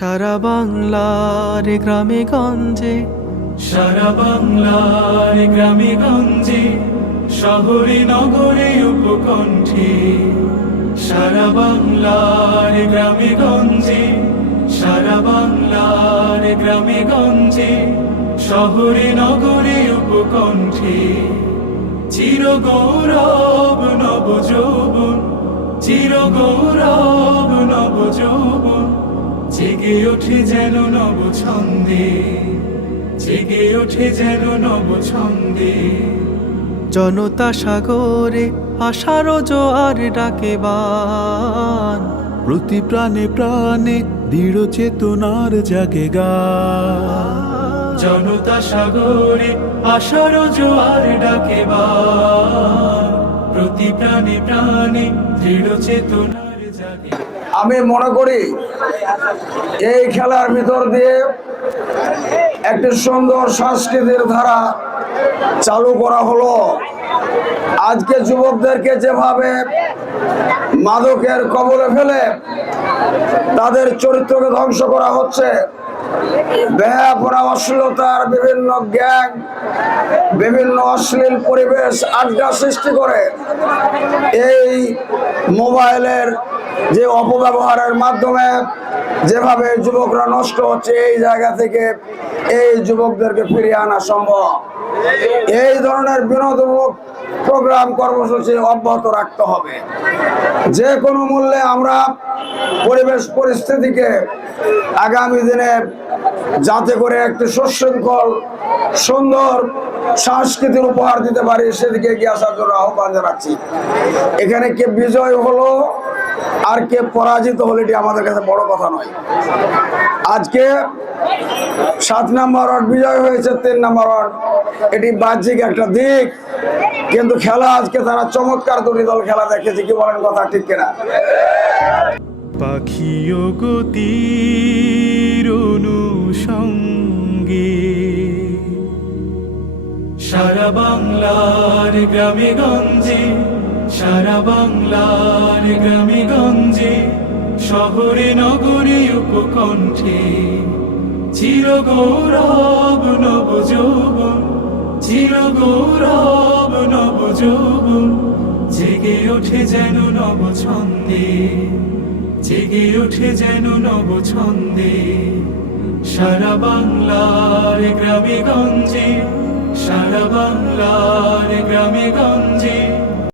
সারা বাংলার গ্রামে গঞ্জে। সারা বাংলার গ্রামে গঞ্জে, শহরে, নগরে, উপকণ্ঠে। সারা বাংলার গ্রামে গঞ্জে, সারা বাংলার গ্রামে গঞ্জে, শহরে, নগরে, উপকণ্ঠে। চির গৌরব নব যৌবন চির গৌরব নব যৌবন জেগে ওঠে যেন নব ছন্দে জেগে ওঠে যেন নব ছন্দে জনতা সাগরে আশার জোয়ার ডাকে বান। প্রতি প্রাণে প্রাণে দৃঢ় চেতনার জাগে গা জনতা সাগরে আশার জোয়ার ডাকে বার প্রতি প্রাণে প্রাণে দৃঢ় চেতনার জাগে আমি মনে করি এই খেলার ভিতর দিয়ে একটি সুন্দর সংস্কৃতির ধারা চালু করা হলো। আজকে যুবকদেরকে যেভাবে মাদকের কবলে ফেলে তাদের চরিত্রকে ধ্বংস করা হচ্ছে অশ্লীলতার বিভিন্ন গ্যাং, বিভিন্ন অশ্লীল পরিবেশ আড্ডা সৃষ্টি করে এই মোবাইলের যে অপব্যবহারের মাধ্যমে যেভাবে যুবকরা নষ্ট হচ্ছে, এই জায়গা থেকে এই যুবকদেরকে ফিরিয়ে আনা সম্ভব। এই ধরনের বিনোদনমূলক প্রোগ্রাম কর্মসূচি অব্যাহত রাখতে হবে। যে কোনো মূল্যে আমরা পরিবেশ পরিস্থিতিকে আগামী দিনে যাতে করে একটি সুশৃঙ্খল, সুন্দর সংস্কৃতির উপহার দিতে পারি, সেদিকে এগিয়ে আসার জন্য আহ্বান জানাচ্ছি। এখানে কে বিজয় হলো? আর কে পরাজিত হলো এটি আমাদের কাছে বড় কথা নয়। আজকে সাত নাম্বার ওয়ার্ড বিজয় হয়েছে, তিন নাম্বার ওয়ার্ড। এটি বাহ্যিক একটা দিক, কিন্তু খেলা আজকে তারা চমৎকার দুটি দল খেলা দেখেছে, কি বলেন কথা ঠিক কিনা? পাখিও গতির অনুসঙ্গে সারা বাংলার গ্রামে গঞ্জে সারা বাংলার গ্রামে গঞ্জে শহরে, নগরে, উপকণ্ঠে চির গৌরব নব যৌবন চির গৌরব নব জেগে ওঠে যেন নব ছন্দে জেগে ওঠে যেন নব ছন্দে সারা বাংলার গ্রামে গঞ্জে সারা বাংলার গ্রামে গঞ্জে